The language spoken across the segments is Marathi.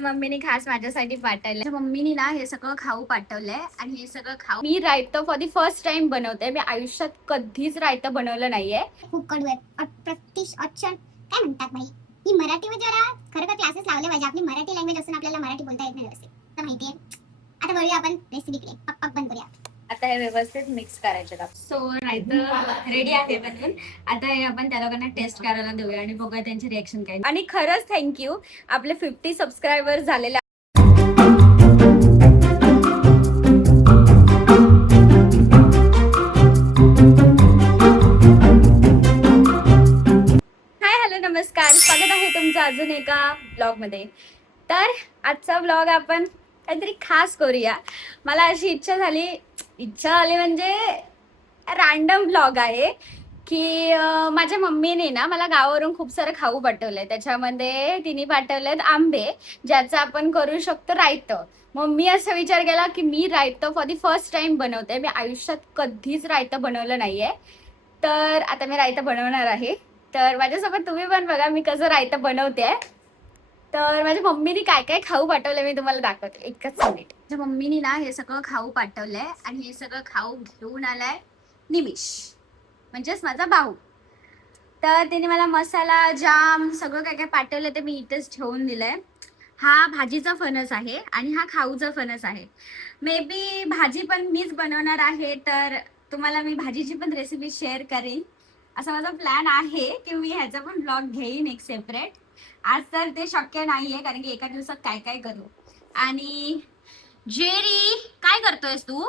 मम्मीने खास माझ्यासाठी पाठवलंय. मम्मीने ना हे सगळं खाऊ पाठवलंय आणि हे सगळं खाऊ मी रायतं फॉर दी फर्स्ट टाइम बनवते. मी आयुष्यात कधीच रायतं बनवलं नाहीये. खूप कडू आहे. काय म्हणतात बाई, ही मराठीमध्ये जरा खरं तर क्लासेस लावले पाहिजे. आपली मराठी लँग्वेज असून आपल्याला मराठी बोलता येत नाही व्यवस्थित, तर माहितीये. आता वळूया आपण रेसिपीकडे. पक बंद करूया. आता हे व्यवस्थित मिक्स करायचे. सो रायतं रेडी आहे बनवून. आता हे आपण त्या लोकांना टेस्ट करायला देऊया आणि बघूया त्यांचे रिएक्शन काय. आणि खरंच थँक्यू, आपले 50 सबस्क्रायबर झालेले. नमस्कार, स्वागत आहे तुमचं अजून एका ब्लॉग मध्ये. तर आजचा ब्लॉग आपण काहीतरी खास करूया. मला अशी इच्छा झाली म्हणजे रॅन्डम ब्लॉग आहे की माझ्या मम्मीने ना मला गावावरून खूप सारं खाऊ पाठवलंय. त्याच्यामध्ये तिने पाठवलेत आंबे, ज्याचं आपण करू शकतो रायतं. मग मी असा विचार केला की मी रायतं फॉर दी फर्स्ट टाइम बनवते. मी आयुष्यात कधीच रायतं बनवलं नाहीये, तर आता मी रायतं बनवणार आहे. तर माझ्यासोबत तुम्ही पण बघा मी कसं रायतं बनवते. तर माझ्या मम्मीने काय काय खाऊ पाठवलंय मी तुम्हाला दाखवते. एकच मिनिट. माझ्या मम्मीने ना हे सगळं खाऊ पाठवलंय आणि हे सगळं खाऊ घेऊन आलाय निमिष, म्हणजेच माझा भाऊ. तर तिने मला मसाला जाम सगळं काय काय पाठवलं ते मी इथेच ठेवून दिलंय. हा भाजीचा फणस आहे आणि हा खाऊचा फणस आहे. मे बी भाजी पण मीच बनवणार आहे, तर तुम्हाला मी भाजीची पण रेसिपी शेअर करेन. असा माझा प्लॅन आहे की मी ह्याचा पण ब्लॉग घेईन एक सेपरेट. आज तर ते शक्य नाहीये कारण की एका दिवसात काय काय करू. आणि जेरी काय करतोयस तू?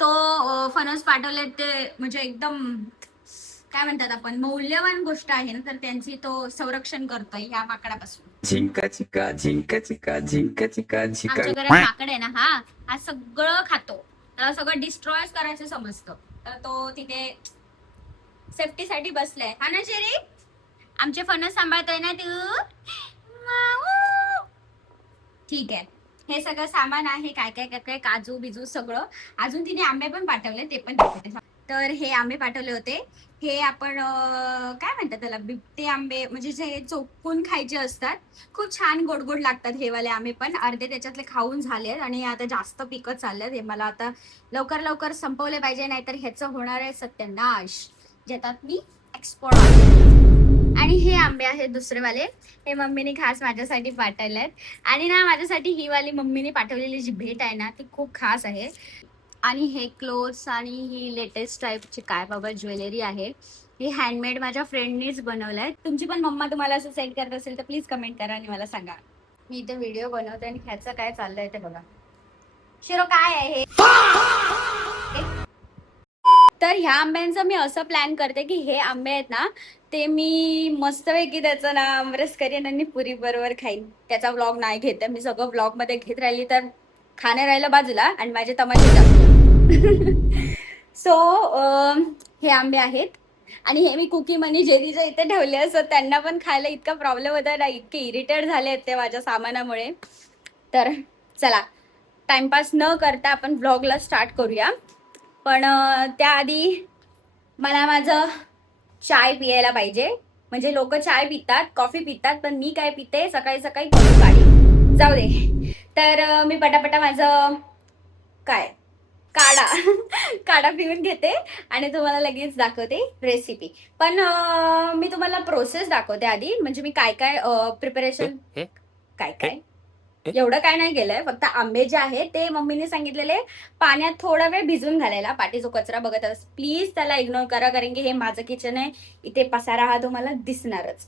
तो फणस पाठवले ते म्हणजे एकदम काय म्हणतात आपण मौल्यवान गोष्ट आहे ना, तर त्यांची तो संरक्षण करतोय ह्या माकडापासून. झिंका चिका झिंका चिका झिंका चिका झिका. आमच्या घरात माकड आहे ना, हा सगळं खातो. त्याला सगळं डिस्ट्रॉय करायचं समजतं. तर तो तिथे सेफ्टीसाठी बसलाय. हा ना शेरी, आमचे फणस सांभाळतोय ना तू? ठीक आहे. हे सगळं सामान आहे, काय काय काय काय काजू बिजू सगळं. अजून तिने आंबे पण पाठवले, ते पण दाखवते. तर हे आंबे पाठवले होते. हे आपण काय म्हणतात त्याला, बिबटे आंबे, म्हणजे जे चोखून खायचे असतात. खूप छान गोड गोड लागतात हे वाले आंबे पण. अर्धे त्याच्यातले खाऊन झाले आणि आता जास्त पिकत चाललेत. हे मला आता लवकर लवकर संपवले पाहिजे, नाहीतर ह्याचं होणार आहे सत्यानाश, ज्यात मी एक्सपोर्ट आहे. आणि हे आंबे आहेत दुसरेवाले, हे मम्मीने खास माझ्यासाठी पाठवलेत. आणि ना माझ्यासाठी ही वाली मम्मीने पाठवलेली जी भेट आहे ना, ती खूप खास आहे. आणि हे क्लोथ्स आणि ही लेटेस्ट टाईपची काय बाबा ज्वेलरी आहे. ही हँडमेड माझ्या फ्रेंडनीच बनवलंय. तुमची पण मम्मा तुम्हाला असं सेंड करत असेल तर प्लीज कमेंट करा आणि मला सांगा. मी इथे व्हिडिओ बनवते आणि ह्याचं काय चाललंय ते बघा. शिरो काय आहे हे? तर ह्या आंब्यांचं मी असं प्लॅन करते की हे आंबे आहेत ना, ते मी मस्तपैकी त्याचं ना आमरस करीन आणि पुरी बरोबर खाईन. त्याचा व्लॉग नाही घेते मी, सगळं व्लॉग मध्ये घेत राहिली तर खाणे राहिलं बाजूला आणि माझे तमाशे जास्त. सो हे आंबे आहेत आणि हे मी कुकी मनी जेरीच्या इथे ठेवले असं त्यांना पण खायला इतका प्रॉब्लेम होता ना, इतके इरिटेट झाले आहेत ते माझ्या सामानामुळे. तर चला टाइमपास न करता आपण व्लॉगला स्टार्ट करूया. पण त्याआधी मला माझं चाय पियायला पाहिजे. म्हणजे लोक चाय पितात, कॉफी पितात, पण मी काय पिते सकाळी सकाळी कॉफी काढी. जाऊ दे. तर मी पटापटा माझं काय काढा पिऊन घेते आणि तुम्हाला लगेच दाखवते रेसिपी. पण मी तुम्हाला प्रोसेस दाखवते आधी. म्हणजे मी काय काय प्रिपरेशन काय एवढं काय नाही केलंय. फक्त आंबे जे आहे ते मम्मीने सांगितलेले पाण्यात थोडा वेळ भिजून घालायला. पाठी जो कचरा बघत असत प्लीज त्याला इग्नोर करा, कारण की हे माझं किचन आहे. इथे पसारा हा तुम्हाला दिसणारच.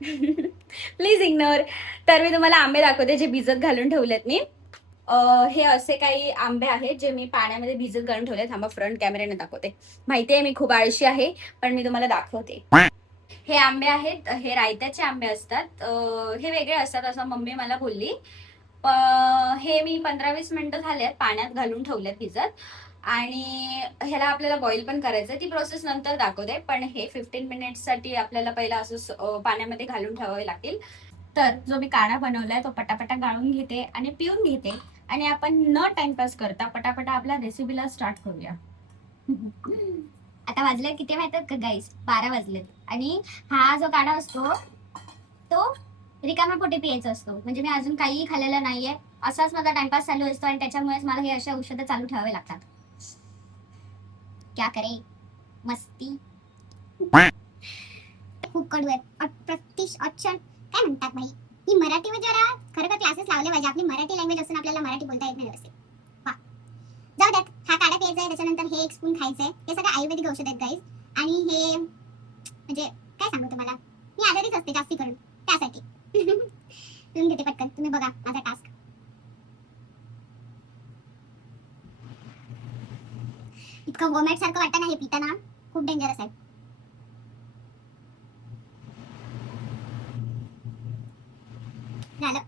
Please ignore. तर मी तुम्हाला आंबे दाखवते जे भिजत घालून ठेवलेत मी. हे असे काही आंबे आहेत जे मी पाण्यामध्ये भिजत घालून ठेवले. थांबा फ्रंट कॅमेऱ्याने दाखवते. माहितीये मी खूप आळशी आहे, पण मी तुम्हाला दाखवते. हे आंबे आहेत, हे रायत्याचे आंबे असतात. हे वेगळे असतात असं मम्मी मला बोलली. हे मी 15-20 मिनिटं झाल्यात पाण्यात घालून ठेवल्यात भिजत. आणि ह्याला आपल्याला बॉईल पण करायचं, ती प्रोसेस नंतर दाखवते. पण हे 15 मिनिट्ससाठी आपल्याला पहिला असं पाण्यामध्ये घालून ठेवावे लागतील. तर जो मी काढा बनवलाय तो पटापटा गाळून घेते आणि पिऊन घेते. आणि आपण न टाइमपास करता पटापटा आपल्या रेसिपीला स्टार्ट करूया. आता वाजले किती माहितात का गाईस? 12 वाजलेत. आणि हा जो काढा असतो तो रिकाम्या पोटी प्यायचं असतो. म्हणजे मी अजून काहीही खाल्लेलं नाहीये, असाच माझा टाइमपास चालू असतो आणि त्याच्यामुळेच मला हे अशा औषधं चालू ठेवावे लागतात. क्या करे मस्ती. खूप कडू आहे. अक्षर काय म्हणतात बाई, ही मराठीमध्ये जरा खरं तर क्लासेस लावले पाहिजे. आपली मराठी लँग्वेज असून आपल्याला मराठी बोलता येत नाही व्यवस्थित. वा, जाऊ द्यात. हा काढा प्यायचा आहे, त्याच्यानंतर हे एक स्पून खायचंय. हे सगळं आयुर्वेदिक औषध आहेत गाईज. आणि हे म्हणजे काय सांगू तुम्हाला, मी आजारीच असते जास्ती करून त्यासाठी. पिऊन घेते पटकन. तुम्ही बघा माझा टास्क. इतकं वोमेट सारखं वाटतं ना हे पिताना, खूप डेंजरस आहे. झालं.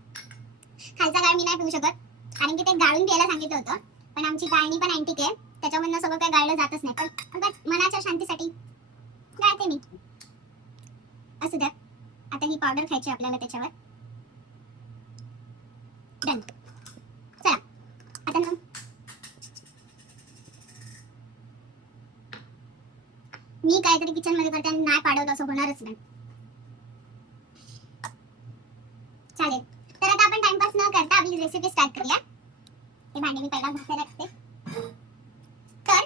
खालचा गाळ मी नाही पिऊ शकत कारण की ते गाळून प्यायला सांगितलं होतं, पण आमची गाळणी पण अँटिक आहे, त्याच्यामधनं सगळं काही गाळलं जातच नाही. पण मनाच्या शांतीसाठी गाळते मी. असू द्या. आता ही पावडर खायची आपल्याला त्याच्यावर. डन. चला आता ना मी काहीतरी किचन मध्ये करते आणि नाही पाडवत असं होणारच नाही. चालेल. तर आता आपण टाइमपास न करता आपली रेसिपी स्टार्ट करूया. हे भांडे मी पहिला घासायला टाकते. तर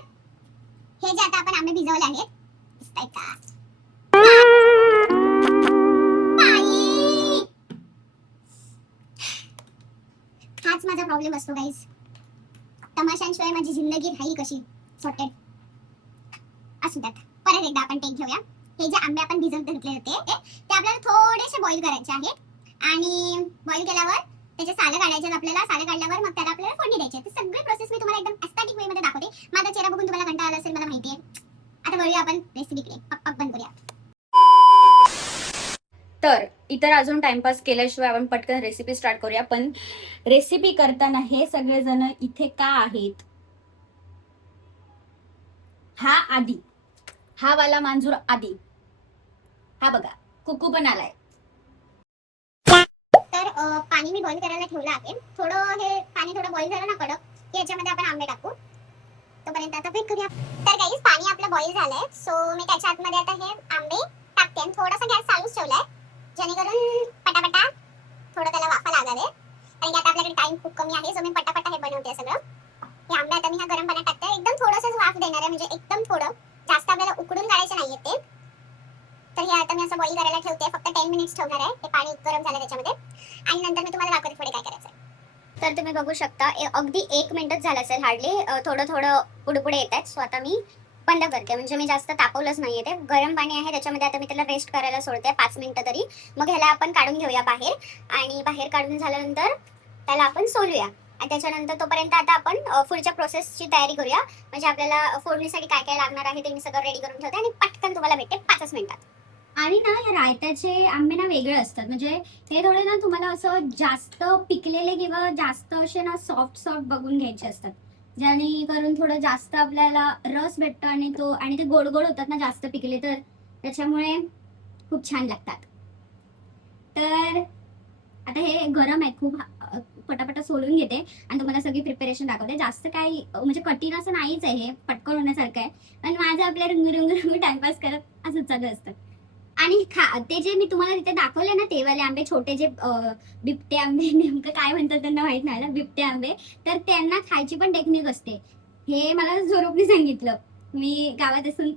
हे जे आता आपण आंबे भिजवले आहेत, दिसतायत का? बाई! हाच माझा प्रॉब्लेम असतो गाईज. तमाशांशिवाय माझी जिंदगी राहील कशी सॉर्टेड. असू द्यात. परत एकदा आपण टेक घेऊया. हे जे आंबे आपण भिजवत घातले होते ते आपल्याला थोडेसे बॉईल करायचे आहेत. आणि बॉईल केल्यावर त्याचे सालं काढायचे आपल्याला. सालं काढल्यावर मग त्याला आपल्याला फोडणी द्यायची. ती सगळी प्रोसेस मी तुम्हाला एकदम एस्थेटिक वे मध्ये दाखवते. माझा चेहरा बघून तुम्हाला कंटाळा आला असेल मला माहिती आहे. आता वळूया आपण रेसिपीकडे. पक बंद करूया. तर इतर अजून टाइमपास केल्याशिवाय आपण पटकन रेसिपी स्टार्ट करूया. पण रेसिपी करताना हे सगळेजण इथे का आहेत? हा आधी, हा वाला मांजूर आधी. हा बघा, कुकू पण आलाय. तर पाणी मी बॉईल करायला ठेवलं आहे. थोडं हे पाणी थोडं बॉईल झालं ना कडक की याच्यामध्ये आपण आंबे टाकू. तोपर्यंत आता वेट करूया. तर गाईस पाणी आपलं बॉईल झालंय. सो मी त्याच्या आतमध्ये आता हे आंबे टाकते आणि थोडासा गॅस चालूच ठेवलाय जेणेकरून पटापटा थोडं त्याला वाफा लागावे. कारण की आता आपल्याकडे टाइम खूप कमी आहे. सो मी पटापटा हे बनवते सगळं. हे आंबे आता मी ह्या गरम पाण्यात टाकते. एकदम थोडंसंच वाफ देणार आहे, म्हणजे एकदम थोडं, जास्त आपल्याला उकडून काढायचे नाहीये ते. तर हे आता मी असं बॉईल करायला ठेवते. फक्त 10 मिनिट्स ठेवणार आहे. हे पाणी गरम झालं त्याच्यामध्ये आणि नंतर मी तुम्हाला दाखवते पुढे काय करायचं. तर तुम्ही बघू शकता अगदी 1 मिनिटच झालं असेल हार्डली. थोडं थोडं पुढे येत आहेत. सो आता मी बंद करते. म्हणजे मी जास्त तापवलंच नाहीये. ते गरम पाणी आहे त्याच्यामध्ये आता मी त्याला रेस्ट करायला सोडते 5 मिनिटं तरी. मग ह्याला आपण काढून घेऊया बाहेर आणि बाहेर काढून झाल्यानंतर त्याला आपण सोलूया. आणि त्याच्यानंतर तोपर्यंत आता आपण पुढच्या प्रोसेसची तयारी करूया. म्हणजे आपल्याला फोडणीसाठी काय काय लागणार आहे ते मी सगळं रेडी करून ठेवते आणि पटकन तुम्हाला भेटते 5 मिनिटात. आणि ना या रायत्याचे आंबे ना वेगळे असतात. म्हणजे हे थोडे ना तुम्हाला असं जास्त पिकलेले किंवा जास्त असे ना सॉफ्ट बघून घ्यायचे असतात, जेणेकरून थोडं जास्त आपल्याला रस भेटतो आणि ते गोड गोड होतात ना जास्त पिकले तर, त्याच्यामुळे खूप छान लागतात. तर आता हे गरम आहे खूप. पटापटा सोलून घेते आणि तुम्हाला सगळी प्रिपरेशन दाखवते. जास्त काही म्हणजे कठीण असं नाहीच आहे, हे पटकन होण्यासारखं आहे. आणि माझं आपल्या रंग टाइमपास करत असंच चालू असतं. आणि ते जे मी तुम्हाला तिथे दाखवले ना ते वाले आंबे छोटे जे बिबटे आंबे नेमकं काय म्हणतात त्यांना माहित नाही ना, बिबटे आंबे, तर त्यांना खायची पण टेक्निक असते. हे मला स्वरूपने सांगितलं. मी गावात असून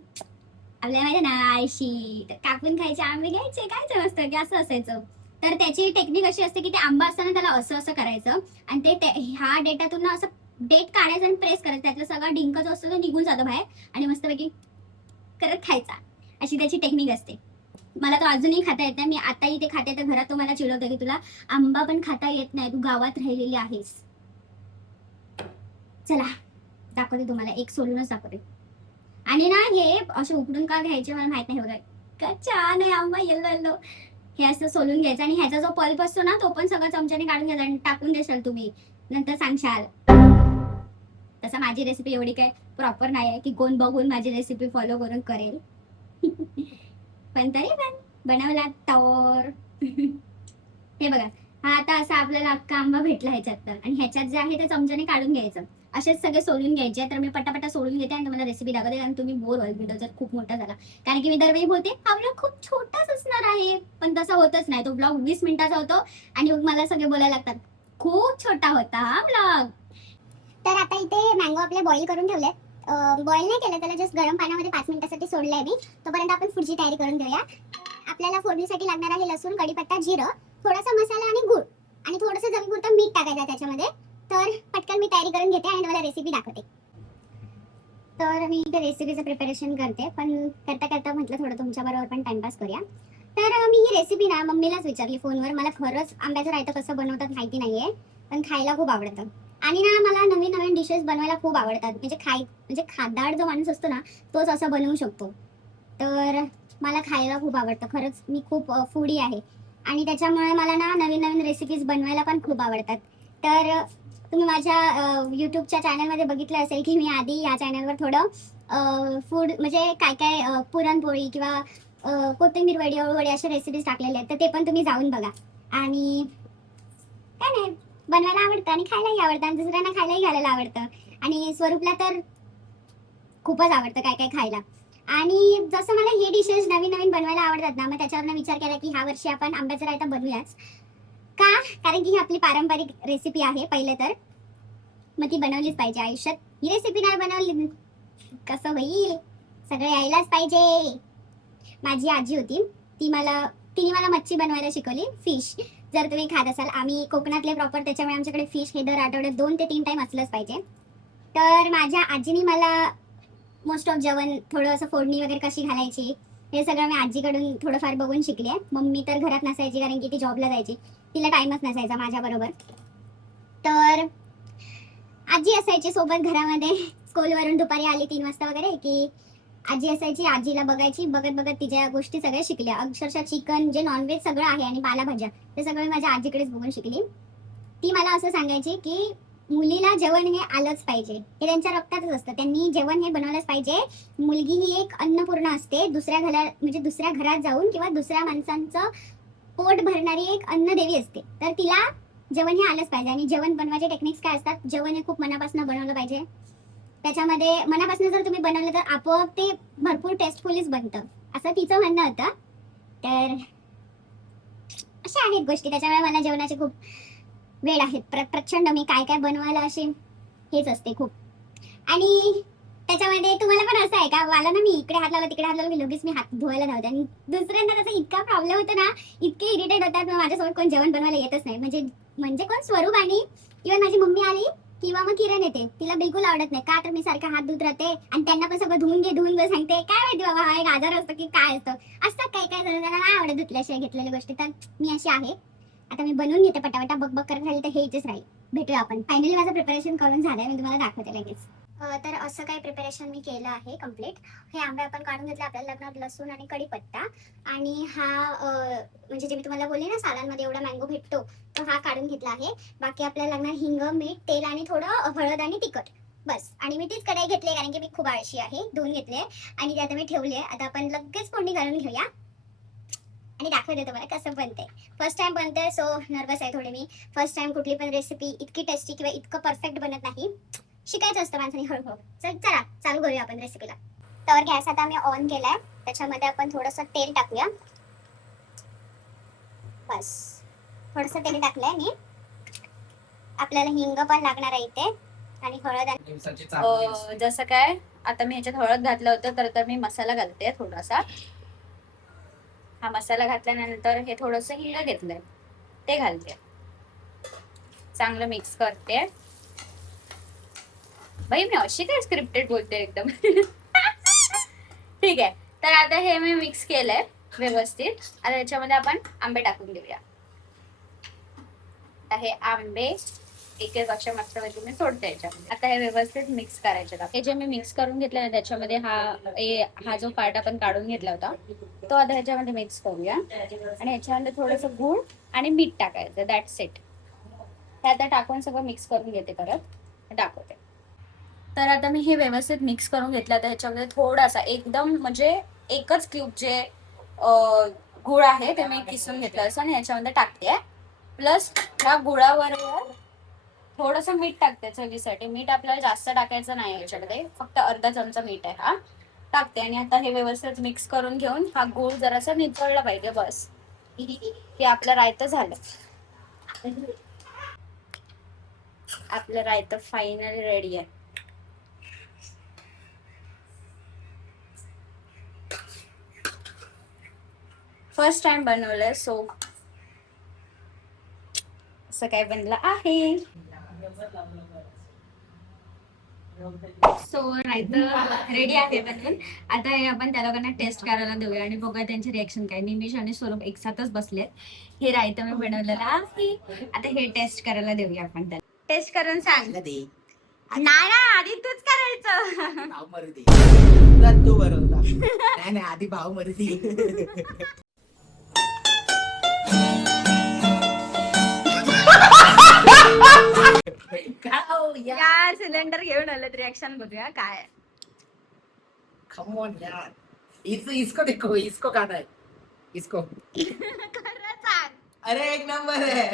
आपल्याला माहिती ना आयशी कापून खायचे आंबे घ्यायचे काय मस्त की असं असायचं. तर त्याची टेक्निक अशी असते की ते आंबा असताना त्याला असं असं करायचं आणि ह्या डेटातून ना असं डेट काढायचं आणि प्रेस करायचं. त्यातला सगळा डिंक जो असतो तो निघून जातो बाहेर आणि मस्तपैकी करत खायचा. अशी त्याची टेक्निक असते. मला तो अजूनही खाता येत नाही. मी आताही ते खाते तर घरात तो मला चिडवतो की तुला आंबा पण खाता येत नाही, तू गावात राहिलेली आहेस. चला दाखवते तुम्हाला, एक सोलूनच दाखवते. आणि ना हे असे उकडून का घ्यायचे मला माहित नाही. बघा का छान आहे आंबा, येल्लो येल्लो. हे असं सोलून घ्यायचं आणि ह्याचा जो पल्प असतो ना तो पण सगळं चमच्याने काढून घ्यायचा आणि टाकून देशाल तुम्ही, नंतर सांगशाल. तसं माझी रेसिपी एवढी काय प्रॉपर नाही आहे की कोण बघून माझी रेसिपी फॉलो करून करेल. पण तरी पण बनवला तर. हे बघा, हा आता असा आपल्याला अख्खा आंबा भेटला ह्याच्यात तर, आणि ह्याच्यात जे आहे ते चमच्याने काढून घ्यायचं असेच सगळे सोडून घ्यायचे. तर मी पटापटा सोडून घेते आणि तुम्हाला रेसिपी दाखवते आणि तुम्ही बोर व्हाल व्हिडिओ जर खूप मोठा झाला. कारण की मी दरवेळी बोलते हा व्लॉग खूप छोटाच असणार आहे, पण तसा होतच नाही. तो ब्लॉग 20 मिनिटाचा होतो आणि मग मला सगळे बोलायला लागतात खूप छोटा होता हा ब्लॉग. तर आता इथे मँगो आपले बॉईल करून ठेवलेत. बॉईल नाही केलं, त्याला जस्ट गरम पाण्यामध्ये 5 मिनिटासाठी सोडलंय मी. तोपर्यंत आपण पुढची तयारी करून घेऊया. आपल्याला फोडणीसाठी लागणार आहे लसूण, कढीपत्ता, जिरं, थोडासा मसाला आणि गूळ आणि थोडंसं चवीपुरतं मीठ टाकायचं त्याच्यामध्ये. तर पटकन मी तयारी करून घेते आणि तुम्हाला रेसिपी दाखवते. तर मी इथे रेसिपीचं प्रिपरेशन करते, पण करता करता म्हटलं थोडं तुमच्याबरोबर पण टाइमपास करूया. तर मी ही रेसिपी ना मम्मीलाच विचारली फोनवर. मला खरंच आंब्याचं रायतं कसं बनवतात माहिती नाहीये, पण खायला खूप आवडतं. आणि ना मला नवीन नवीन डिशेस बनवायला खूप आवडतात. म्हणजे खादाड जो माणूस असतो ना तोच असं बनवू शकतो. तर मला खायला खूप आवडतं. खरंच मी खूप फूडी आहे आणि त्याच्यामुळे मला ना नवीन नवीन रेसिपीज बनवायला पण खूप आवडतात. तर तुम्ही माझ्या यूट्यूबच्या चॅनलमध्ये बघितलं असेल की मी आधी या चॅनलवर थोडं फूड म्हणजे काय काय पुरणपोळी किंवा कोथिंबीर वडी, अळूवडी अशा रेसिपीज टाकलेल्या आहेत. तर ते पण तुम्ही जाऊन बघा. आणि काय नाही, बनवायला आवडतं आणि खायलाही आवडतं आणि दुसऱ्यांना खायलाही घालायला आवडतं. आणि स्वरूपला तर खूपच आवडतं काय काय खायला. आणि जसं मला हे डिशेस नवीन नवीन बनवायला आवडतात ना, मग त्याच्यावरनं विचार केला की ह्या वर्षी आपण आंब्याचा रायता बनवूयाच का. कारण की ही आपली पारंपरिक रेसिपी आहे पहिले तर, मग ती बनवलीच पाहिजे आयुष्यात. ही रेसिपी नाही बनवली कसं होईल, सगळं यायलाच पाहिजे. माझी आजी होती, तिने मला मच्छी बनवायला शिकवली, फिश. जर तुम्ही खात असाल, आम्ही कोकणातले प्रॉपर, त्याच्यामुळे आमच्याकडे फिश हे दर आठवड्यात 2 ते 3 टाइम असलंच पाहिजे. तर माझ्या आजीने मला मोस्ट ऑफ जेवण थोडं असं फोडणी वगैरे कशी घालायची हे सगळं मी आजीकडून थोडंफार बघून शिकले आहे. मम्मी तर घरात नसायची कारण की ती जॉबला जायची, तिला टाइमच नसायचा माझ्याबरोबर. तर आजी असायची सोबत घरामध्ये. स्कूलवरून दुपारी आली 3 वाजता वगैरे की आजी असायची, आजीला बघायची, बघत बघत तिच्या गोष्टी सगळ्या शिकल्या. अक्षरशः चिकन जे नॉनव्हेज सगळं आहे आणि पालेभाज्या ते सगळं मी माझ्या आजीकडेच बघून शिकली. ती मला असं सांगायची की मुलीला जेवण हे आलंच पाहिजे, हे त्यांच्या रक्तातच असतं. त्यांनी जेवण हे बनवलंच पाहिजे. मुलगी ही एक अन्नपूर्णा असते. दुसऱ्या घरात जाऊन किंवा दुसऱ्या माणसांचं पोट भरणारी एक अन्नदेवी असते. तर तिला जेवण हे आलंच पाहिजे. आणि जेवण बनवायचे टेक्निक्स काय असतात, जेवण हे खूप मनापासून बनवलं पाहिजे. त्याच्यामध्ये मनापासून जर तुम्ही बनवलं तर आपोआप ते भरपूर टेस्टफुलीच बनतं, असं तिचं म्हणणं होतं. तर अशा आहेत गोष्टी, त्याच्यामुळे मला जेवणाचे खूप वेळ आहेत. प्रचंड मी काय काय बनवायला असे हेच असते खूप. आणि त्याच्यामध्ये तुम्हाला पण असं आहे का, मला ना मी इकडे हात लावला तिकडे हात लावला की लगेच मी हात धुवायला धावते. आणि दुसऱ्यांदा त्याचा इतका प्रॉब्लेम होतो ना, इतके इरिटेट होतात. मग माझ्यासोबत कोण जेवण बनवायला येतच नाही. म्हणजे कोण स्वरूप आणि इव्हन माझी मम्मी आली किंवा मग किरण येते, तिला बिलकुल आवडत नाही का, तर मी सारखा हात धुत राहते आणि त्यांना पण सगळं धुवून घे सांगते. काय माहिती बाबा, हा एक आजार असतो की काय असतं. असतात काही काही जण, त्यांना नाही आवडत धुतल्याशिवाय घेतलेल्या गोष्टी. तर मी अशी आहे. आता मी बनवून घेते पटापटा, बक करत राहील तर हे इथेच राहील. भेटूया आपण. फायनली माझं प्रिपरेशन करून झालंय, मी तुम्हाला दाखवते लगेच. तर असं काही प्रिपरेशन मी केलं आहे कम्प्लीट. हे आंबे आपण काढून घेतले. आपल्याला लागणार लसूण आणि कढीपत्ता. आणि हा म्हणजे जे मी तुम्हाला बोलले ना सालांमध्ये एवढा मँगो भेटतो, तो हा काढून घेतला आहे. बाकी आपल्याला लागणार हिंग, मीठ, तेल आणि थोडं हळद आणि तिखट, बस. आणि मी तीच कढई घेतली कारण की मी खूप आळशी आहे. धुवून घेतले आणि ते आता मी ठेवले. आता आपण लगेच फोडणी घालून घेऊया आणि दाखवते तुम्हाला कसं बनते. फर्स्ट टाइम बनते, सो नर्वस आहे थोडी मी. फर्स्ट टाइम कुठली पण रेसिपी इतकी टेस्टी किंवा इतकं परफेक्ट बनत नाही. शिकायचं असतं माणसाने हळूहळू. चला चालू करूया आपण रेसिपीला. तर गॅस आता मी ऑन केलाय. त्याच्यामध्ये आपण थोडंसं तेल टाकूया. बस थोडंसं तेल टाकलंय मी. आपल्याला हिंग पण लागणार आहे इथे आणि हळद आणि जसं काय आता मी ह्याच्यात हळद घातलं होतं, तर मी मसाला घालते थोडासा. हा मसाला घातल्यानंतर हे थोडंसं हिंग घेतलंय ते घालते. चांगलं मिक्स करते. भाई मी अशी काय स्क्रिप्टेड बोलते एकदम. ठीक आहे. तर आता हे मी मिक्स केलंय व्यवस्थित. आता याच्यामध्ये आपण आंबे टाकून देऊया. आता हे आंबे एक एक अशा मस्तपैकी मी सोडते याच्यामध्ये. आता हे व्यवस्थित मिक्स करायचे. हे जे मी मिक्स करून घेतलं ना त्याच्यामध्ये हा जो पार्ट आपण काढून घेतला होता तो आता ह्याच्यामध्ये मिक्स करूया. आणि ह्याच्यामध्ये थोडंसं गूळ आणि मीठ टाकायचं. That's it. हे आता टाकून सगळं मिक्स करून घेते, परत दाखवते. तर आता मी हे व्यवस्थित मिक्स करून घेतलं. आता ह्याच्यामध्ये थोडासा एकदम म्हणजे एकच क्यूब जे गुळ आहे ते मी किसून घेतलं असं आणि ह्याच्यामध्ये टाकते. प्लस ह्या गुळाबरोबर थोडंसं मीठ टाकते चवीसाठी. मीठ आपल्याला जास्त टाकायचं नाही याच्यामध्ये, फक्त अर्धा चमचा मीठ आहे हा टाकते. आणि आता हे व्यवस्थित मिक्स करून घेऊन हा गूळ जरासा निचळला पाहिजे, बस की आपलं रायतं झालं. आपलं रायतं फायनली रेडी आहे. फर्स्ट टाइम बनवलंय, सो असं काय बनलं आहे. सो रायतं रेडी आहे बनवून. आता हे आपण त्या लोकांना टेस्ट करायला देऊया आणि बघूया त्यांचे रिएक्शन काय. निमिष आणि स्वरूप एक साथच बसलेत. हे रायतं मी बनवलेलं आहे. आता हे टेस्ट करायला देऊया आपण त्याला. टेस्ट करून सांग. नाही ना, आधी तूच करायचं. भाव मरुदी तू बरोबर. नाही आधी भाव मरुदी. या सिलेंडर घेऊन आलं, रिएक्शन बघूया काय. Come on यार, इसको देखो, इसको खाना है, इसको. खरं सांग. अरे एक नंबर है.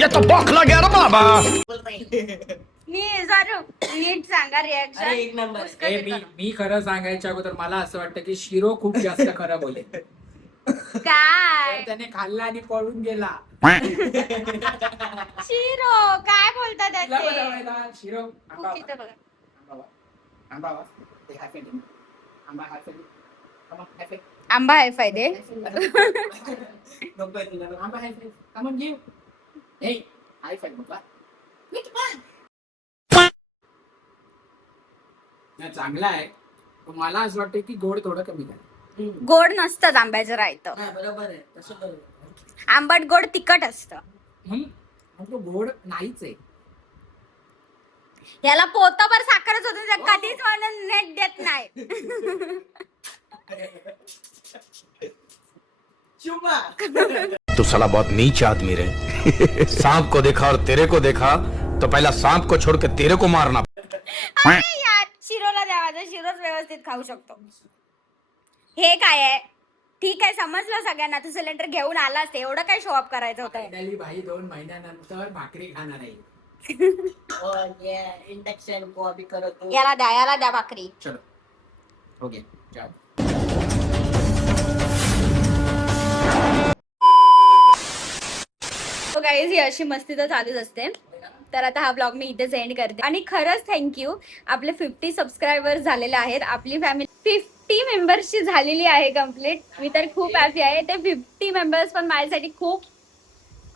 ये तो बौखला गया ना बाबा. नीट सांगा रिएक्शन. अरे एक नंबर. मी खरं सांगायच्या अगोदर मला असं वाटतं की शिरो खूप जास्त खरं बोले. काय त्याने खाल्ला आणि पळून गेला. शिरो काय बोलतात तुला त्याचे. बनवायला शिरो आंबा इथं बघा. आंबा ते हाय फेंडी. आंबा हाय फेंडी. Come on, हाय फेंडी. आंबा आहे फायदे. नको तुला आंबा हाय फेंडी. Come on, give. Hey, हाय फेंडी बाबा. नाही चांगला आहे, पण मला असं वाटतं की गोड थोडं कमी झालं. गोड नसतं आंब्याचं रायतं. बरोबर आहे, तसं बरोबर. आंबट गोड तिखट असतं. तो गोड नाहीच आहे. याला पोतभर साखरच होती, कधीच म्हणून नेट देत नाही. तू साला बहुत नीच आदमी रे. सांप को देखा और तेरे को देखा तो पहला सांप को छोड़ के तेरे को मारना. अरे यार, शिरोला द्यावा, शिरोच व्यवस्थित खाऊ शकतो. हे काय आहे. ठीक आहे, समजलं सगळ्यांना. तू सिलेंडर घेऊन आलास, एवढं काय शो अप करायचं होतं. फायनली भाई 2 महिन्यानंतर भाकरी खाणार आहे. इंडक्शन को अभी करो तो. याला द्या भाकरी. चलो हो गया, जाओ. तो गाईज ही अशी मस्ती तर चालूच असते. तर आता हा ब्लॉग मी इथेच एंड करते. आणि खरंच थँक्यू. आपले 50 सबस्क्रायबर्स झालेले आहेत. आपली फॅमिली 50 मेंबर्सची झालेली आहे कंप्लीट. मी तर खूप हॅपी आहे. ते 50 मेंबर्स पण माझ्यासाठी खूप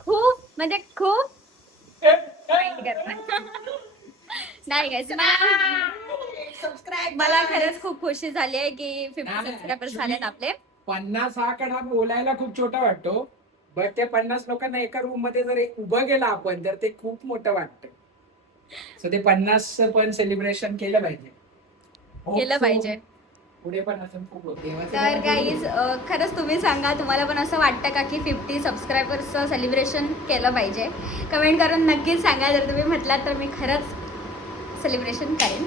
खूप म्हणजे खूप नाही गाईज, मला खरंच खूप खुशी झाली आहे की 50 सबस्क्रायबर्स झालेत आपले. 50 हा कडा बोलायला खूप छोटा वाटतो, बट ते 50 लोकांना एका रूम मध्ये जर उभं गेलं आपण तर ते खूप मोठं वाटतं. सो ते 50 पण सेलिब्रेशन केलं पाहिजे. पुढे पण असं खूप होते. तर गाईज खरंच तुम्ही सांगा, तुम्हाला पण असं वाटतं का की 50 सबस्क्रायबर्सचं सेलिब्रेशन केलं पाहिजे. कमेंट करून नक्कीच सांगा. जर तुम्ही म्हटलात तर मी खरंच सेलिब्रेशन करेन.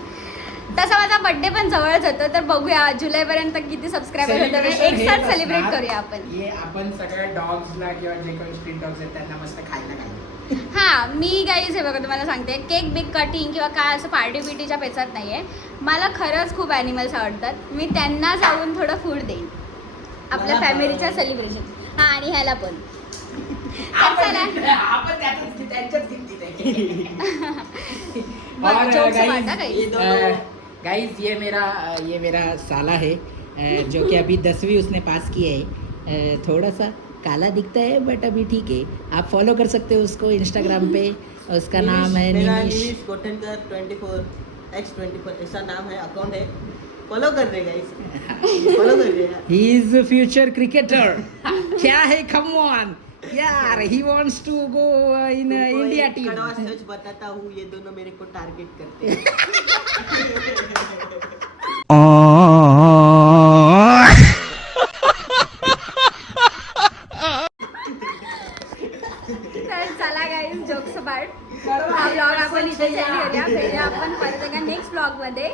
तसा माझा बर्थडे पण जवळच होतं, तर बघूया जुलैपर्यंत किती सबस्क्रायबर होतं, एक साथ सेलिब्रेट करूया आपण सगळ्या डॉग्सला किंवा जे काही स्ट्रीट डॉग्स आहेत त्यांना मस्त खायला घालू. हा, मी गाईज हे बघा तुम्हाला सांगते, केक बिग कटिंग किंवा काय असं पार्टी पिटीच्या पेचात नाहीये. मला खरंच खूप ॲनिमल्स आवडतात. मी त्यांना जाऊन थोडं फूड देईन आपल्या फॅमिलीच्या सेलिब्रेशन. हा, आणि ह्याला पण. गाइस ये मेरा साला है, जो कि अभी 10वीं उसने पास की है. थोड़ा सा काला दिखता है बट अभी ठीक है. आप फॉलो कर सकते हो उसको इंस्टाग्राम पे. उसका नाम है निमिष कोठनकर 24x24 ऐसा नाम है, अकाउंट है. फॉलो कर दे गाइस, फॉलो कर दे. He is future cricketer. क्या है, कम ऑन यार, he wants to go in India team. कड़वा सच बताता हूँ, ये दोनों मेरे को टारगेट करते हैं. तर चला गाईज, जोक्स अबाउट. हा ब्लॉग आपण इथे सेंड करूया. भेटूया आपण परत एका नेक्स्ट ब्लॉगमध्ये.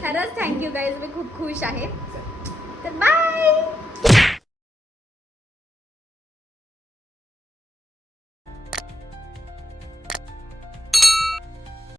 खरंच थँक्यू गाईज, मी खूप खुश आहे. तर बाय.